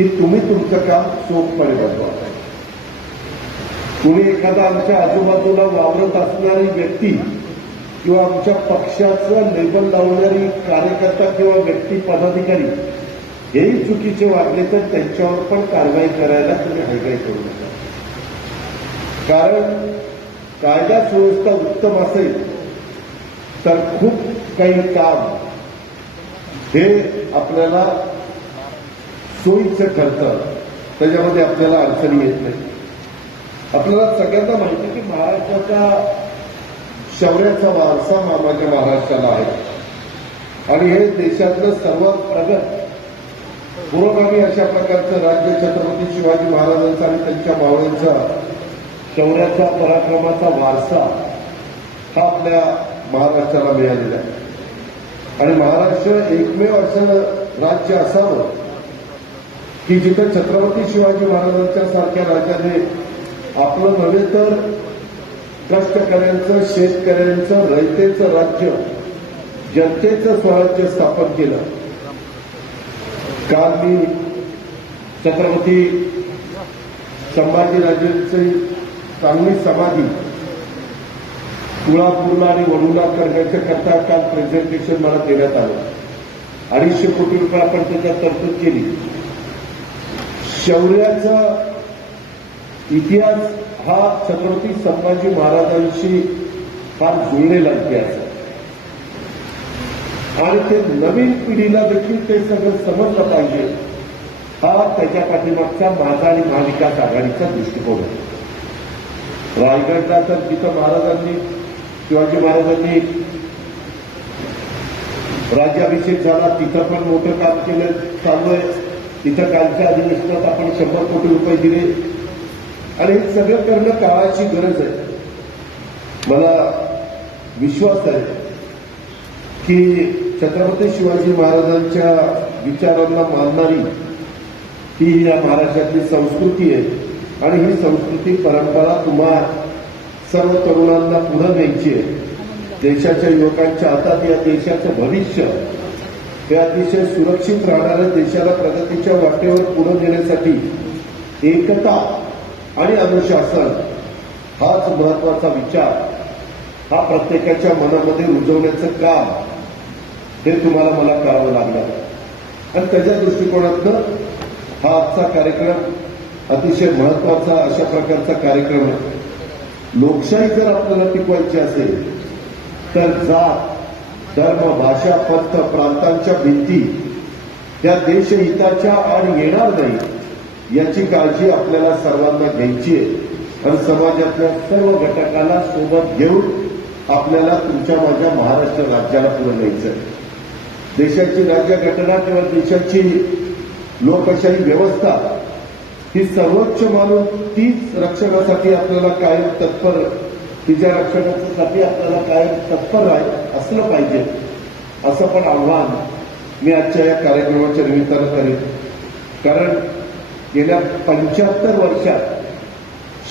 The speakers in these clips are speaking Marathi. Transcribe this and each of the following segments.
की तुम्ही तुमचं काम चोखपणे बजवा. कुणी एखादा आमच्या आजूबाजूला वावरत असणारी व्यक्ती किंवा आमच्या पक्षाचं लेबल लावणारी कार्यकर्ता किंवा व्यक्ती पदाधिकारी हेही चुकीचे वागले तर त्यांच्यावर पण कारवाई करायला तुम्ही हायगाई करू नका. कारण कायदा सुव्यवस्था उत्तम असेल तर खूप काही काम हे आपल्याला सोयीचं ठरतं, त्याच्यामध्ये आपल्याला अडचणी येत नाही. आपल्याला सगळ्यांना माहिती की महाराष्ट्राचा शौर्याचा वारसा माझ्या महाराष्ट्राला आहे आणि हे देशातलं सर्वात प्रगत पुरोगामी अशा प्रकारचं राज्य छत्रपती शिवाजी महाराजांचा आणि त्यांच्या मावळ्यांचा शौर्याचा पराक्रमाचा वारसा हा आपल्या महाराष्ट्राला मिळालेला आहे. आणि महाराष्ट्र एकमेव असं राज्य असावं की जिथं छत्रपती शिवाजी महाराजांच्या सारख्या राजाने आपलं नव्हे तर कष्टकऱ्यांचं, शेतकऱ्यांचं, रयतेचं राज्य, जनतेचं स्वराज्य स्थापन केलं. काल मी छत्रपती संभाजीराजेंची चांगली समाधी तुळापूरला आणि वडूला करण्याच्या करता काल प्रेझेंटेशन मला देण्यात आलं. 250 कोटी रुपये आपण त्याच्यात तरतूद केली. शौर्याचा इतिहास हा छत्रपती संभाजी महाराजांशी फार जुळलेला इतिहास आहे आणि ते नवीन पिढीला देखील ते सगळं समजलं पाहिजे. हा त्याच्या पाठीमागचा माझा आणि महाविकास आघाडीचा दृष्टिकोन आहे. रायगडला तर जिथं महाराजांनी शिवाजी महाराजांनी राज्याभिषेक झाला तिथं पण मोठं काम केलं चालू आहे. तिथं कालच्या अधिवेशनात आपण 100 कोटी रुपये दिले आणि हे सगळं करणं काळाची गरज आहे. मला विश्वास आहे की छत्रपती शिवाजी महाराजांच्या विचारांना मानणारी ही या महाराष्ट्रातली संस्कृती आहे आणि ही संस्कृती परंपरा तुम्हा सर्व तरुणांना पुढे न्यायची आहे. देशाच्या युवकांच्या हातात या देशाचं भविष्य हे अतिशय सुरक्षित राहणाऱ्या देशाला प्रगतीच्या वाटेवर पुढे नेण्यासाठी एकता आणि अनुशासन हाच महत्वाचा विचार हा प्रत्येकाच्या मनामध्ये रुजवण्याचं काम हे तुम्हाला मला करावं लागणार आणि त्याच्या दृष्टिकोनातनं हा आजचा कार्यक्रम अतिशय महत्वाचा अशा प्रकारचा कार्यक्रम आहे. लोकशाही जर आपल्याला टिकवायची असेल तर जात, धर्म, भाषा, पंथ, प्रांतांच्या भिंती त्या देशहिताच्या आणि येणार नाही याची काळजी आपल्याला सर्वांना घ्यायची आहे आणि समाजातल्या सर्व घटकाला सोबत घेऊन आपल्याला तुमच्या माझ्या महाराष्ट्र राज्याला पुढे न्यायचं आहे. देशाची राज्यघटना किंवा देशाची लोकशाही व्यवस्था ही सर्वोच्च मानून तीच रक्षणासाठी आपल्याला कायम तत्पर, तिच्या रक्षणासाठी आपल्याला कायम तत्पर असलं पाहिजे असं पण आव्हान मी आजच्या या कार्यक्रमाच्या निमित्तानं करेन. कारण गेल्या 75 वर्षात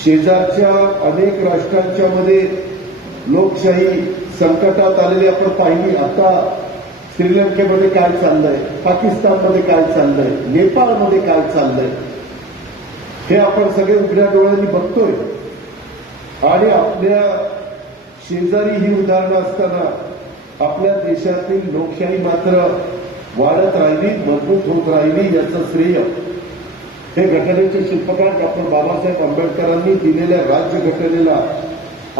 शेजारच्या अनेक राष्ट्रांच्या मध्ये लोकशाही संकटात आलेली आपण पाहिली. आता श्रीलंकेमध्ये काय चाललंय, पाकिस्तानमध्ये काय चाललंय, नेपाळमध्ये काय चाललंय हे आपण सगळे उघड्या डोळ्यांनी बघतोय आणि आपल्या शेजारी ही उदाहरणं असताना आपल्या देशातील लोकशाही मात्र वाढत राहिली, मजबूत होत राहिली. याचं श्रेय हे घटनेचे शिल्पकार डॉक्टर बाबासाहेब आंबेडकरांनी दिलेल्या राज्यघटनेला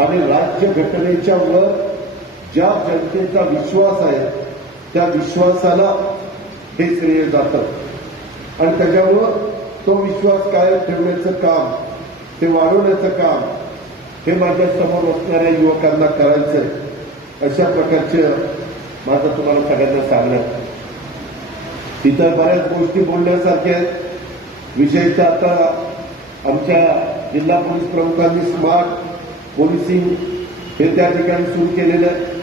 आणि राज्यघटनेच्या वर ज्या जनतेचा विश्वास आहे त्या विश्वासाला हे श्रेय जातं आणि त्याच्यामुळं तो विश्वास कायम ठेवण्याचं काम, ते वाढवण्याचं काम हे माझ्या समोर असणाऱ्या युवकांना करायचंय. अशा प्रकारचं माझं तुम्हाला सगळ्यांना सांगणं. इतर बऱ्याच गोष्टी बोलण्यासारख्या आहेत. विशेषतः आता आमच्या जिल्हा पोलीस प्रमुखांनी स्मार्ट पोलिसिंग हे त्या ठिकाणी सुरू केलेलं आहे.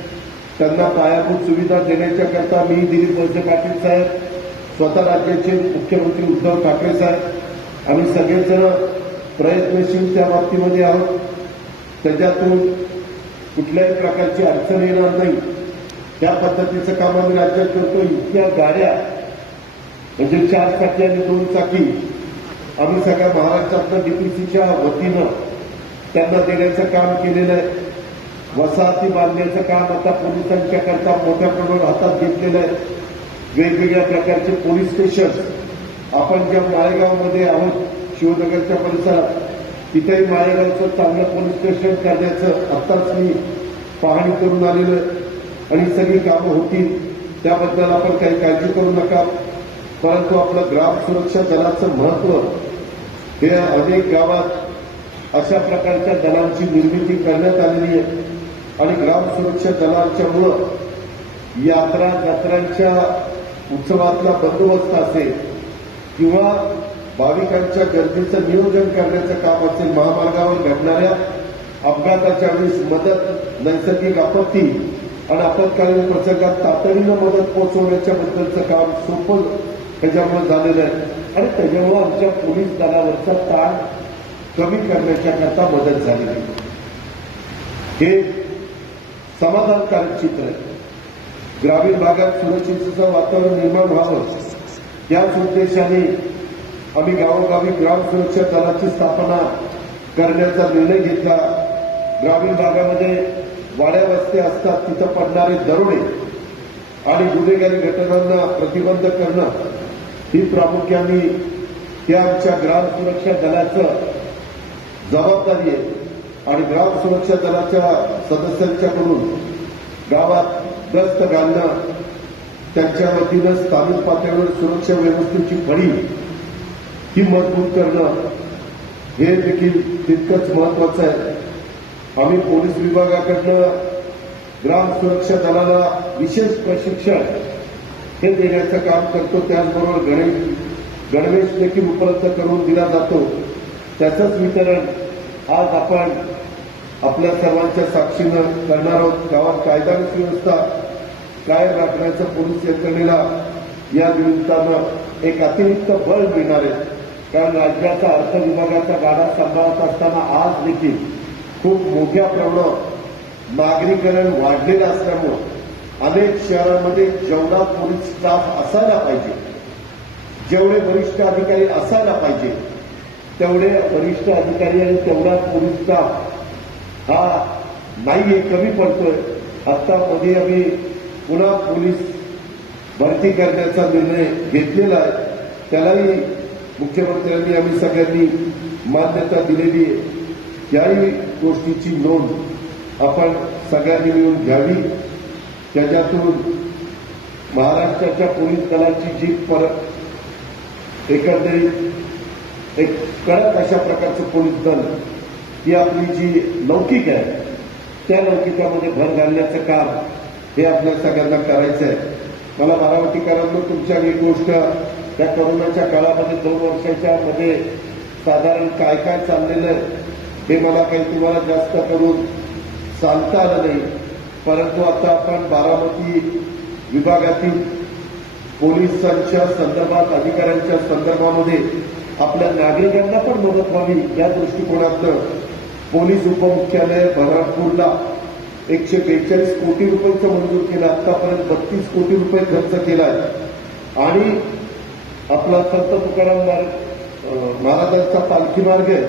त्यांना पायाभूत सुविधा देण्याच्या करता मी दिलीप वळसे पाटील साहेब, स्वतः राज्याचे मुख्यमंत्री उद्धव ठाकरे साहेब आम्ही सगळेजण प्रयत्नशील त्या बाबतीमध्ये आहोत. त्याच्यातून कुठल्याही प्रकारची अडचण येणार नाही त्या पद्धतीचं काम आम्ही राज्यात करतो. इतक्या गाड्या म्हणजे 4 चाकी आणि 2 चाकी आम्ही सगळ्या महाराष्ट्रातल्या डीपीसीच्या वतीनं त्यांना देण्याचं काम केलेलं आहे. वसाहती बांधण्याचं काम आता पोलिसांच्या करता मोठ्या प्रमाणावर हातात घेतलेलं आहे. वेगवेगळ्या प्रकारचे पोलीस स्टेशन आपण ज्या माळेगावमध्ये आहोत शिवनगरच्या परिसरात तिथेही माळेगावचं चांगलं पोलीस स्टेशन करण्याचं आत्ताच मी पाहणी करून आलेलं आहे आणि सगळी कामं होतील त्याबद्दल आपण काही काळजी करू नका. परंतु आपलं ग्राम सुरक्षा दलाचं महत्व हे अनेक गावात अशा प्रकारच्या दलांची निर्मिती करण्यात आलेली आहे आणि ग्राम सुरक्षा दलांच्यामुळं यात्रा जत्रांच्या उत्सवातला बंदोबस्त असेल किंवा भाविकांच्या गर्दीचं नियोजन करण्याचं काम असेल, महामार्गावर घडणाऱ्या अपघाताच्या वेळेस मदत, नैसर्गिक आपत्ती आणि आपत्कालीन प्रसंगात तातडीनं मदत पोहोचवण्याच्या बद्दलचं काम सोपं त्याच्यामुळे झालेलं आहे आणि त्याच्यामुळे आमच्या पोलीस दलावरचा ताण कमी करण्याच्या करता मदत झालेली आहे. हे समाधानकारक चित्र आहे. ग्रामीण भागात सुरक्षिततेचं वातावरण निर्माण व्हावं याच उद्देशाने आम्ही गावोगावी ग्राम सुरक्षा दलाची स्थापना करण्याचा निर्णय घेतला. ग्रामीण भागामध्ये वाड्या वस्त्या असतात तिथं पडणारे दरोडे आणि गुन्हेगारी घटनांना प्रतिबंध करणं ही प्रामुख्याने त्या आमच्या ग्राम सुरक्षा दलाचं जबाबदारी आहे आणि ग्राम सुरक्षा दलाच्या सदस्यांच्याकडून गावात गस्त घालणं, त्यांच्या वतीनं स्थानिक पातळीवर सुरक्षा व्यवस्थेची फळी ही मजबूत करणं हे देखील तितकंच महत्वाचं आहे. आम्ही पोलीस विभागाकडनं ग्राम सुरक्षा दलाला विशेष प्रशिक्षण हे देण्याचं काम करतो. त्याचबरोबर गणवेश देखील उपलब्ध करून दिला जातो. त्याचंच वितरण आज आपण आपल्या सर्वांच्या साक्षीनं करणार आहोत. गावात कायदा आणि सुव्यवस्था कायम राखण्याचं पोलीस यंत्रणेला या निमित्तानं एक अतिरिक्त बळ मिळणार आहे. कारण राज्याचा अर्थ विभागाचा गाडा सांभाळत असताना आज देखील खूप मोठ्या प्रमाणात नागरीकरण वाढलेलं असल्यामुळं अनेक शहरांमध्ये जेवढा पोलीस स्टाफ असायला पाहिजे, जेवढे वरिष्ठ अधिकारी असायला पाहिजे तेवढे वरिष्ठ अधिकारी आणि तेवढा पोलीस स्टाफ हा नाहीये, कमी पडतोय. आता मध्ये आम्ही पुन्हा पोलीस भरती करण्याचा निर्णय घेतलेला आहे. त्यालाही मुख्यमंत्र्यांनी आम्ही सगळ्यांनी मान्यता दिलेली आहे. याही गोष्टीची नोंद आपण सगळ्यांनी मिळून घ्यावी. त्याच्यातून महाराष्ट्राच्या पोलीस दलाची जी एकंदरीत एक कडक अशा प्रकारचं पोलीस दल ही आपली जी लौकिक आहे त्या लौकिकामध्ये भर घालण्याचं काम हे आपल्या सगळ्यांना करायचं आहे. मला बारामतीकरांना तुमच्या एक गोष्ट त्या कोरोनाच्या काळामध्ये 2 वर्षाच्या मध्ये साधारण काय काय चाललेलं आहे हे मला काही तुम्हाला जास्त करून सांगता आलं नाही. परंतु आता आपण बारामती विभागातील पोलिसांच्या संदर्भात, अधिकाऱ्यांच्या संदर्भामध्ये आपल्या नागरिकांना पण मदत व्हावी या दृष्टिकोनातनं पोलीस उपमुख्यालय बऱ्हाणपूरला 142 कोटी रुपयांचं मंजूर केलं. आतापर्यंत 32 कोटी रुपये खर्च केलाय आणि आपला संत तुकाराम महाराजांचा पालखी मार्ग आहे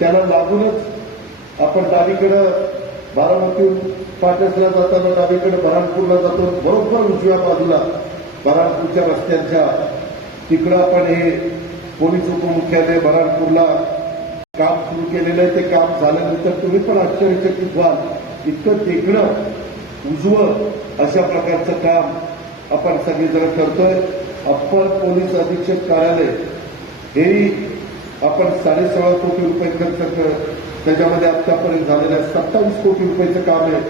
त्याला लागूनच आपण डावीकडं बारामतीहून पाटसला जाताना डावीकडे बऱ्हाणपूरला जातो. बरोबर उजव्या बाजूला बऱ्हाणपूरच्या रस्त्यांच्या तिकडं आपण हे पोलीस उपमुख्यालय बऱ्हाणपूरला काम सुरू केलेलं आहे. ते काम झाल्यानंतर तुम्ही पण आश्चर्यचकित व्हाल. इतकं देखणं उजवं अशा प्रकारचं काम आपण सगळेजण करतोय. अप्पर पोलीस अधीक्षक कार्यालय हेही आपण 16.5 कोटी रुपये खर्च त्याच्यामध्ये आतापर्यंत झालेलं आहे. 27 कोटी रुपयाचं काम आहे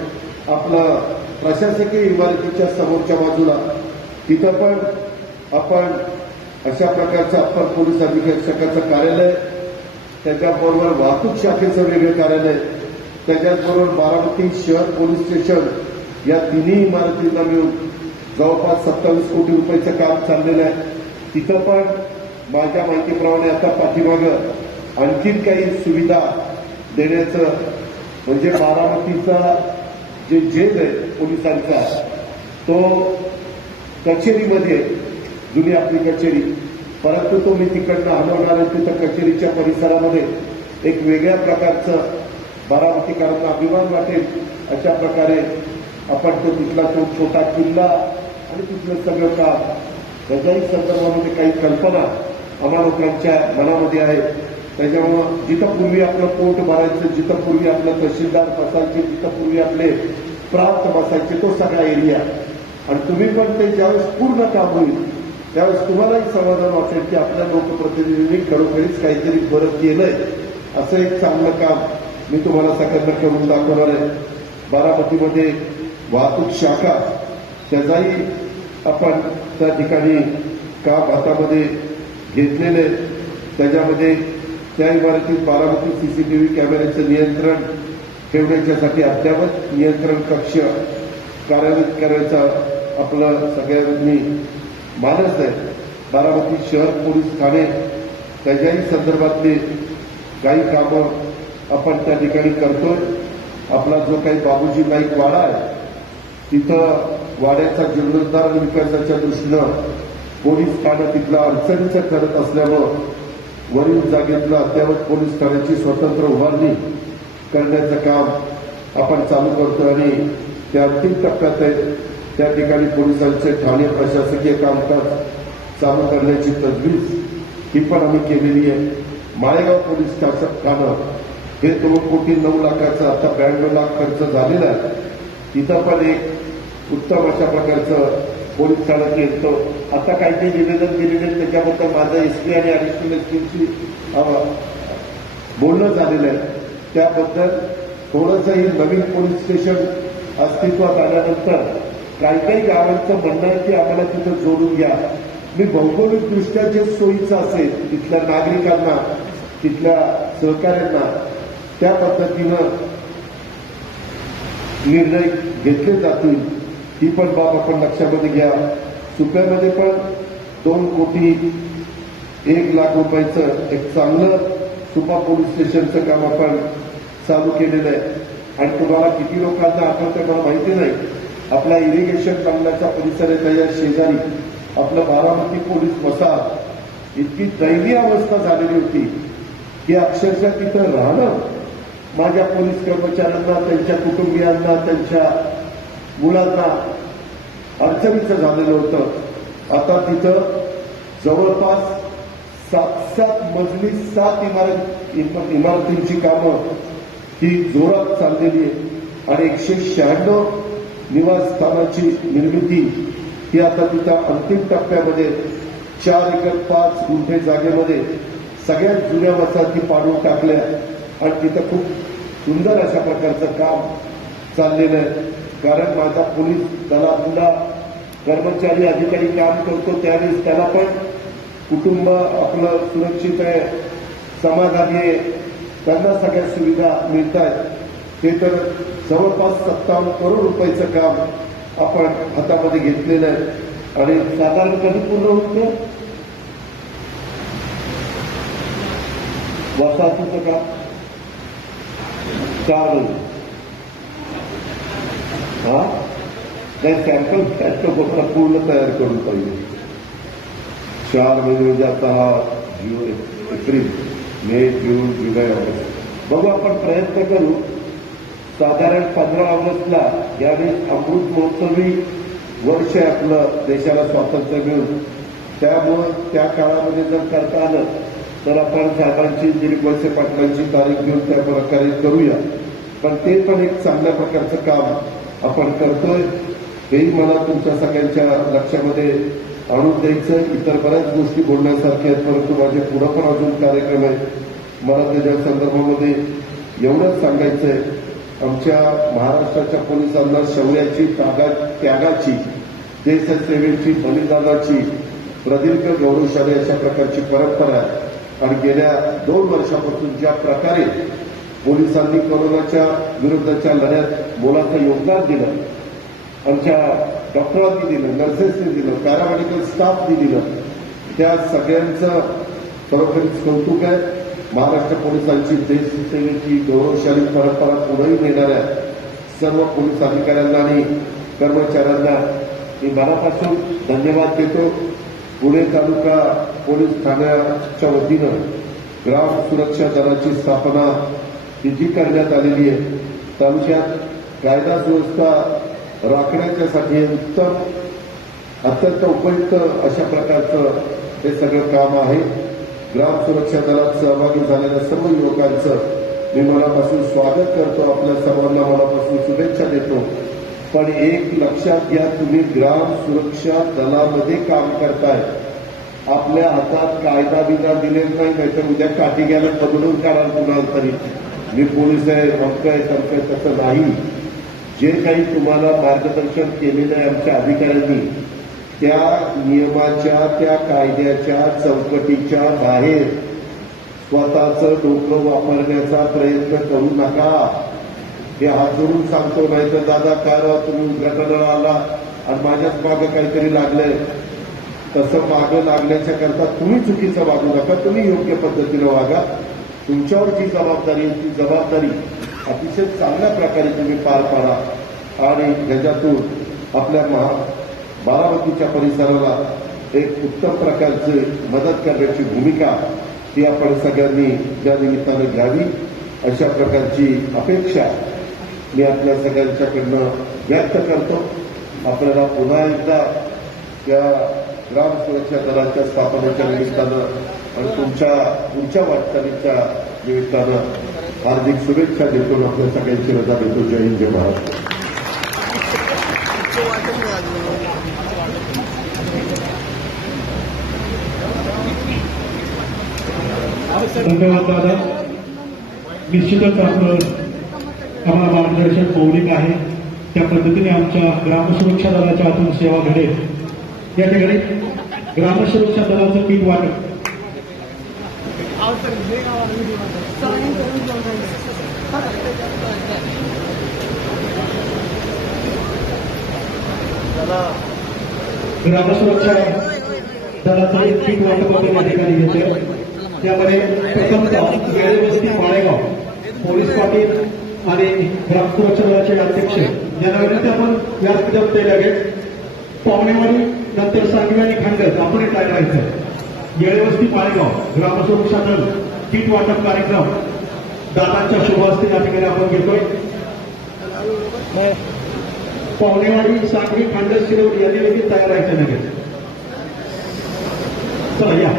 आपलं प्रशासकीय इमारतीच्या समोरच्या बाजूला. तिथं पण आपण अशा प्रकारचं अप्पर पोलीस अधीक्षकाचं कार्यालय, त्याच्याबरोबर वाहतूक शाखेचं वेगळं कार्यालय, त्याच्याचबरोबर बारामती शहर पोलीस स्टेशन या तिन्ही इमारतींना मिळून जवळपास 27 कोटी रुपयाचं काम चाललेलं आहे. तिथं पण माझ्या माहितीप्रमाणे आता पाठीमागं आणखीन काही सुविधा देण्याचं म्हणजे बारामतीचा जे जेल आहे पोलिसांचा तो कचेरीमध्ये जुनी आपली कचेरी, परंतु तो मी तिकडनं हलवणार आहे. तिथं कचेरीच्या परिसरामध्ये एक वेगळ्या प्रकारचं बारामतीकरांना अभिमान वाटेल अशा प्रकारे आपण तिथला तो छोटा किल्ला आणि तिथलं सगळं काम त्याच्याही संदर्भामध्ये काही कल्पना आम्हा लोकांच्या मनामध्ये आहे. त्याच्यामुळं जिथं पूर्वी आपलं पोट भरायचं, जिथं पूर्वी आपलं तहसीलदार बसायचे, जिथं पूर्वी आपले प्रांत बसायचे, तो सगळा एरिया, आणि तुम्ही पण ते ज्यावेळेस पूर्ण काम होईल त्यावेळेस तुम्हालाही समाधान वाटेल की आपल्या लोकप्रतिनिधींनी खरोखरीच काहीतरी बरं केलंय. असं एक चांगलं काम मी तुम्हाला सगळ्यांना करून दाखवणार आहे. बारामतीमध्ये वाहतूक शाखा त्याचाही आपण त्या ठिकाणी काम हातामध्ये घेतलेले. त्याच्यामध्ये त्या इमारतीत बारामती सीसीटीव्ही कॅमेऱ्याचं नियंत्रण ठेवण्याच्यासाठी अद्ययावत नियंत्रण कक्ष कार्यान्वित करायचा आपलं सगळ्यांनी मानस आहे. बारामती शहर पोलीस ठाणे त्याच्याही संदर्भातली काही कामं आपण त्या ठिकाणी करतोय. आपला जो काही बाबूजी नाईक वाडा आहे तिथं वाड्याचा जीर्णोद्धार आणि विकासाच्या दृष्टीनं पोलीस ठाणं तिथलं अडचणीचं ठरत असल्यामुळं वरील जागेतलं अद्ययावत पोलीस ठाण्याची स्वतंत्र उभारणी करण्याचं काम आपण चालू करतो आणि त्या अंतिम टप्प्यात आहे. त्या ठिकाणी पोलिसांचे ठाणे प्रशासकीय कामकाज चालू करण्याची तजवीज ही पण आम्ही केलेली आहे. माळेगाव पोलीस ठाणं हे 2,09 लाखाचं आता 92 लाख खर्च झालेला आहे. तिथं पण एक उत्तम अशा प्रकारचं पोलीस ठाणं केलं. आता काही जे निवेदन दिलेले त्याच्याबद्दल माझं एसपी आणि ऍडिशनल एसपीची बोलणं झालेलं आहे. त्याबद्दल थोडंसंही नवीन पोलीस स्टेशन अस्तित्वात आल्यानंतर काही गावांचं म्हणणं आहे की आम्हाला तिथं जोडून घ्या. मी भौगोलिकदृष्ट्या जे सोयीचं असेल तिथल्या नागरिकांना, तिथल्या सहकाऱ्यांना त्या पद्धतीनं निर्णय घेतले जातील ही पण बाब आपण लक्षामध्ये घ्या. सुप्यामध्ये पण 2,01,00,000 रुपयाचं एक चांगलं सुपा पोलीस स्टेशनचं काम आपण चालू केलेलं आहे. आणि तुम्हाला किती लोकांना आठवतं मला माहिती नाही, आपला इरिगेशन बंगल्याचा परिसर आहे त्याच्या शेजारी आपलं बारामती पोलीस वसाहत इतकी दयनीय अवस्था झालेली होती की अक्षरशः तिथं राहणं माझ्या पोलीस कर्मचाऱ्यांना, त्यांच्या कुटुंबियांना, त्यांच्या मुलांना अडचणीचं झालेलं होतं. आता तिथं जवळपास 7 मजली 7 इमारतींची कामं ही जोरात चाललेली आहे आणि 196 निवासस्थानाची निर्मिती ही आता तिथं अंतिम टप्प्यामध्ये 4 एकर 5 गुंठे जागेमध्ये सगळ्यात जुन्या वसाहती पाडून टाकल्या आणि तिथं खूप सुंदर अशा प्रकारचं काम चाललेलं आहे. कारण माझा पोलीस दलातला कर्मचारी अधिकारी काम करतो त्यावेळेस त्याला पण कुटुंब आपलं सुरक्षित आहे, समाधानी आहे, त्यांना सगळ्या सुविधा मिळत आहेत. ते तर जवळपास 57 करोड रुपयाचं काम आपण हातामध्ये घेतलेलं आहे आणि साधारण कधी पूर्ण होतं वसाहतीचं काम 4 महिने. हा नाही सॅम्पल त्याचं पूर्ण तयार करून पाहिजे. 4 महिने म्हणजे आता हा एप्रिल, मे, जून, जुलै, ऑगस्ट बघू आपण प्रयत्न करू. साधारण 15 ऑगस्टला यावेळी अमृत महोत्सवी वर्ष आहे आपलं देशाला स्वातंत्र्य मिळून. त्यामुळं त्या काळामध्ये जर करता आलं तर आपण साहेबांची दिलीप वळसे पाटलांची तारीख घेऊन त्या प्रकारे करूया. पण ते पण एक चांगल्या प्रकारचं काम आपण करतोय हेही मला तुमच्या सगळ्यांच्या लक्षामध्ये आणून द्यायचं. इतर बऱ्याच गोष्टी बोलण्यासारख्या आहेत परंतु माझे पुढं पण अजून कार्यक्रम आहे. मला त्याच्या संदर्भामध्ये एवढंच सांगायचं आहे, आमच्या महाराष्ट्राच्या पोलिसांना शौर्याची, त्यागाची, देशसेवेची, बलिदानाची प्रदीर्घ गौरवशाली अशा प्रकारची परंपरा आहे. आणि गेल्या 2 वर्षापासून ज्या प्रकारे पोलिसांनी कोरोनाच्या विरुद्धच्या लढ्यात मोलाचं योगदान दिलं, आमच्या डॉक्टरांनी दिलं, नर्सेसनी दिलं, पॅरामेडिकल स्टाफनी दिलं, त्या सगळ्यांचं खरोखरीच कौतुक आहे. महाराष्ट्र पोलिसांची देशसेवेची गौरवशाली परंपरा पुढेही नेणाऱ्या सर्व पोलीस अधिकाऱ्यांना आणि कर्मचाऱ्यांना मी मनापासून धन्यवाद देतो. पुणे तालुका पोलीस ठाण्याच्या वतीनं ग्राम सुरक्षा दलाची स्थापना ही जी करण्यात आलेली आहे, तालुक्यात कायदा सुव्यवस्था राखण्याच्यासाठी उत्तम अत्यंत उपयुक्त अशा प्रकारचं हे सगळं काम आहे. ग्राम सुरक्षा दलात सहभागी झालेल्या सर्व युवकांचं मी मनापासून स्वागत करतो, आपल्या सर्वांना मनापासून शुभेच्छा देतो. पण एक लक्षात घ्या, तुम्ही ग्राम सुरक्षा दलामध्ये काम करताय, आपल्या हातात कायदा बिदा दिले नाही तर उद्या काठी घ्यायला बदलून काढाल कुणाला तरी. मी पोलीस आहे, अमकं आहे, तमकं आहे, तसं नाही. जे काही तुम्हाला मार्गदर्शन केलेलं आहे आमच्या अधिकाऱ्यांनी, त्या नियमाच्या त्या कायद्याच्या चौकटीच्या बाहेर स्वतःचं डोकं वापरण्याचा प्रयत्न करू नका. हे हात जोडून सांगतो, नाही तर दादा काय राव तुम्ही उद्घाटनाला आला आणि माझ्याच मागं काहीतरी लागलंय, तसं मागं लागण्याच्या करता तुम्ही चुकीचं वागू नका. तुम्ही योग्य पद्धतीनं वागा. तुमच्यावर जी जबाबदारी आहे ती जबाबदारी अतिशय चांगल्या प्रकारे तुम्ही पार पाडा आणि त्याच्यातून आपल्या बारामतीच्या परिसराला एक उत्तम प्रकारची मदत करण्याची भूमिका ही आपण सगळ्यांनी या निमित्तानं घ्यावी, अशा प्रकारची अपेक्षा मी आपल्या सगळ्यांच्याकडनं व्यक्त करतो. आपल्याला पुन्हा एकदा या ग्राम सुरक्षा दलाच्या स्थापनेच्या निमित्तानं आणि तुमच्या पुढच्या वाटचालीच्या निमित्तानं हार्दिक शुभेच्छा देतो. आपल्या सगळ्यांची रजा देतो. जय हिंद, जय महाराष्ट्र. धन्यवाद दादा. निश्चितच आपलं आम्हाला मार्गदर्शन मौलिक आहे, त्या पद्धतीने आमच्या ग्रामसुरक्षा दलाच्या हातून सेवा घडेल. या ठिकाणी ग्रामसुरक्षा दलाचं किट वाटप ग्रामसुरक्षा दलाचं एक किट वाटप आपण या ठिकाणी घेतोय. त्यामध्ये प्रथमतः वेळेवस्ती माळेगाव पोलीस पाटील आणि ग्रामसुरक्षा दलाचे अध्यक्ष यांना विनंती, आपण व्यासपीठावर लगेच पावणेवाडी नंतर सांगवी आणि खांडस आपण काय करायचं. येळेवस्ती माळेगाव ग्रामसुरक्षा दल किट वाटप कार्यक्रम दादांच्या शुभ हस्ते या ठिकाणी आपण घेतोय. पावणेवाडी सांगवी खांडस शिरवली यांनी लगेच तयार राहायचं लगेच. चला या.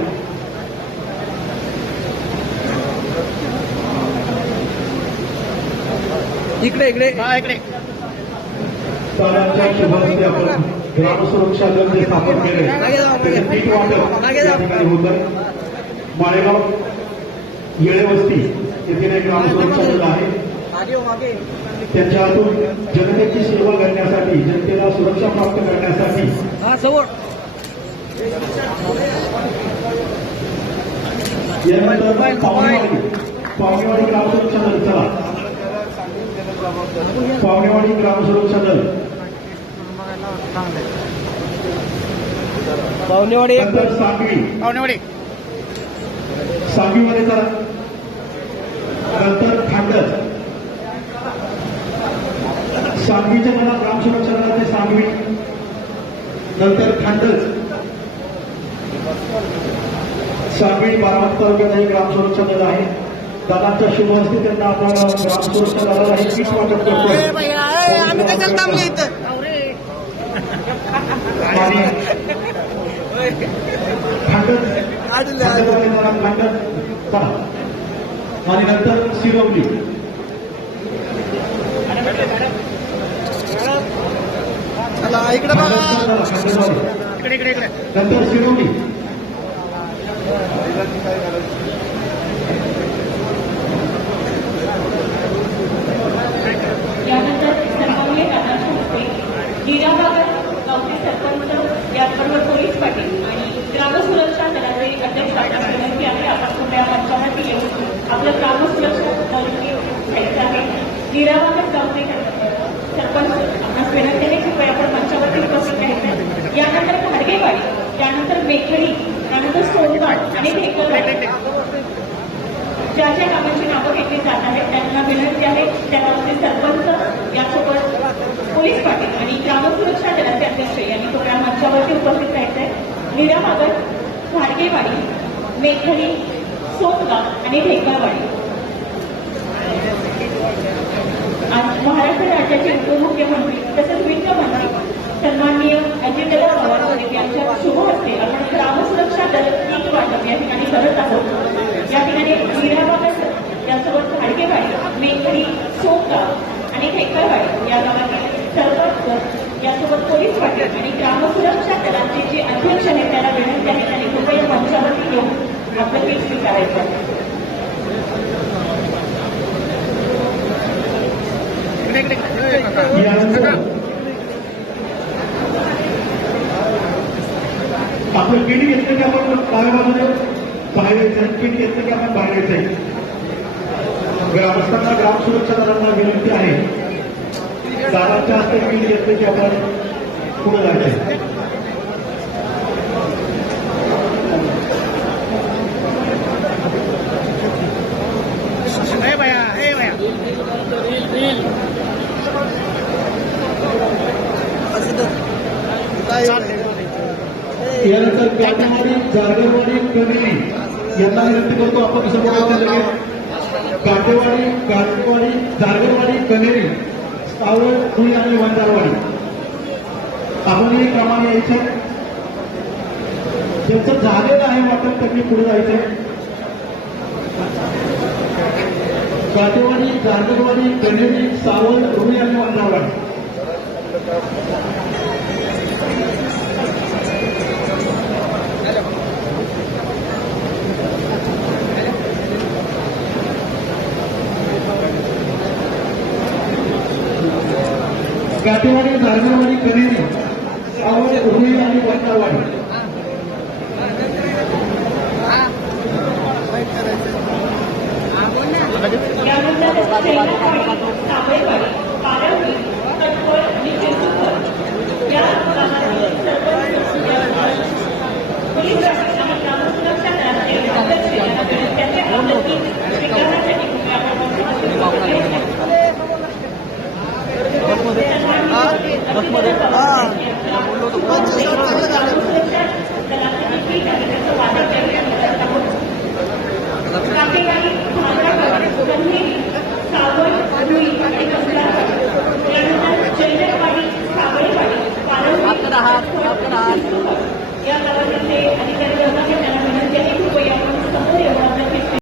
इकडे इकडे इकडे दादांच्या शुभ हस्ते आपण ग्रामसुरक्षा दल जे स्थापन केले त्याचे किट वाटप या ठिकाणी होतं. माळेगाव येळेवस्ती येथील एक ग्रामसुरक्षा दल आहे. त्यांच्या हातून जनतेची सेवा करण्यासाठी, जनतेला सुरक्षा प्राप्त करण्यासाठी यानंतर पावणेवाडी ग्रामसुरक्षा दल. चला, पावणेवाडी ग्रामसुरक्षा दल पावणेवाडी नंतर सांगवी पावणेवाडी सांगवीमध्ये चला, नंतर खांडस सांगवीच्या मला ग्रामसुरक्षा दलाचे सांगवी, नंतर खांडस सांगवी बारामती तालुक्यात एक ग्रामसुरक्षा दल आहे. दादांच्या शुभ हस्ते त्यांना आपण ग्रामसुरक्षा दलाला हे किट वाटप करतो. आम्ही कशाला थांबले इथं. आणि खांडस चला, आणि नंतर शिरवली इकडे बघा, इकडे इकडे इकडे नंतर शिरवली यानंतर संभाव्य कानाच्या हस्ते गिराबागर गावचे सरपंच याचबरोबर पोलीस पाटील आणि ग्रामसुरक्षा दलाचे अध्यक्ष आपल्याला विनंती आहे, आपण कृपया मंचावरती येऊन आपलं ग्रामसुरक्षा दल घ्यायचं आहे. गिराबागर गावचे सरपंच आपणास विनंती आहे, कृपया आपण मंचावरती उपस्थित राहायचं आहे. यानंतर घाडगेवाडी, त्यानंतर मेखळी, त्यानंतर सोनगाड आणि भेकरवाडी ज्या ज्या कामांची नावं घेतली जात आहेत त्यांना विनंती आहे, त्या गावचे सरपंच यासोबत पोलीस पाटील आणि ग्रामसुरक्षा दलाचे अध्यक्ष यांनी कृपया मंचावरती उपस्थित राहायचे. नीराबागर घाडगेवाडी मेखली सोपगाव आणि ढेकळवाडी. आज महाराष्ट्र राज्याचे उपमुख्यमंत्री तसेच वित्तमंत्री सन्माननीय अजितदादा पवार साहेब यांच्या शुभ हस्ते आपण ग्रामसुरक्षा दल किट वाटप या ठिकाणी करत आहोत. या ठिकाणी नीराबागर यासोबत घाडगेवाडी मेखली सोपगाव आणि ढेकळवाडी या गावातील सरपंच यासोबत पोलीस पाटील आणि ग्रामसुरक्षा दलाचे जे अध्यक्ष आहेत त्याला विनंती आहे त्यांनी कृपया मंचावरती येऊन आपलं किट स्वीकारायचं आहे. यानंतर आपण किट घेतलं की आपण बाहेर बाहेर यायचं, किट घेतलं की आपण बाहेर यायचंय. ग्रामस्थांना ग्राम सुरक्षा दलांना विनंती आहे दादांच्या हस्ते किट घेतलं की आपण पुढे जायचंय. यानंतर काटेवाडी जारगरवाडी कनेरी यांना विनंती करतो आपण कसं बोलायचं. काटेवाडी जारगरवाडी कनेरी सावळ धुळे आणि वंजारवाडी आपणही क्रमाने यायचं. ज्यांचं झालेलं आहे वाटप त्यांनी पुढे जायचं. काटेवाडी जारगरवाडी कनेरी सावळ धुळे आणि वंजारवाडी. काटेवाडी जारगरवाडी कनेरी सावळ धुळे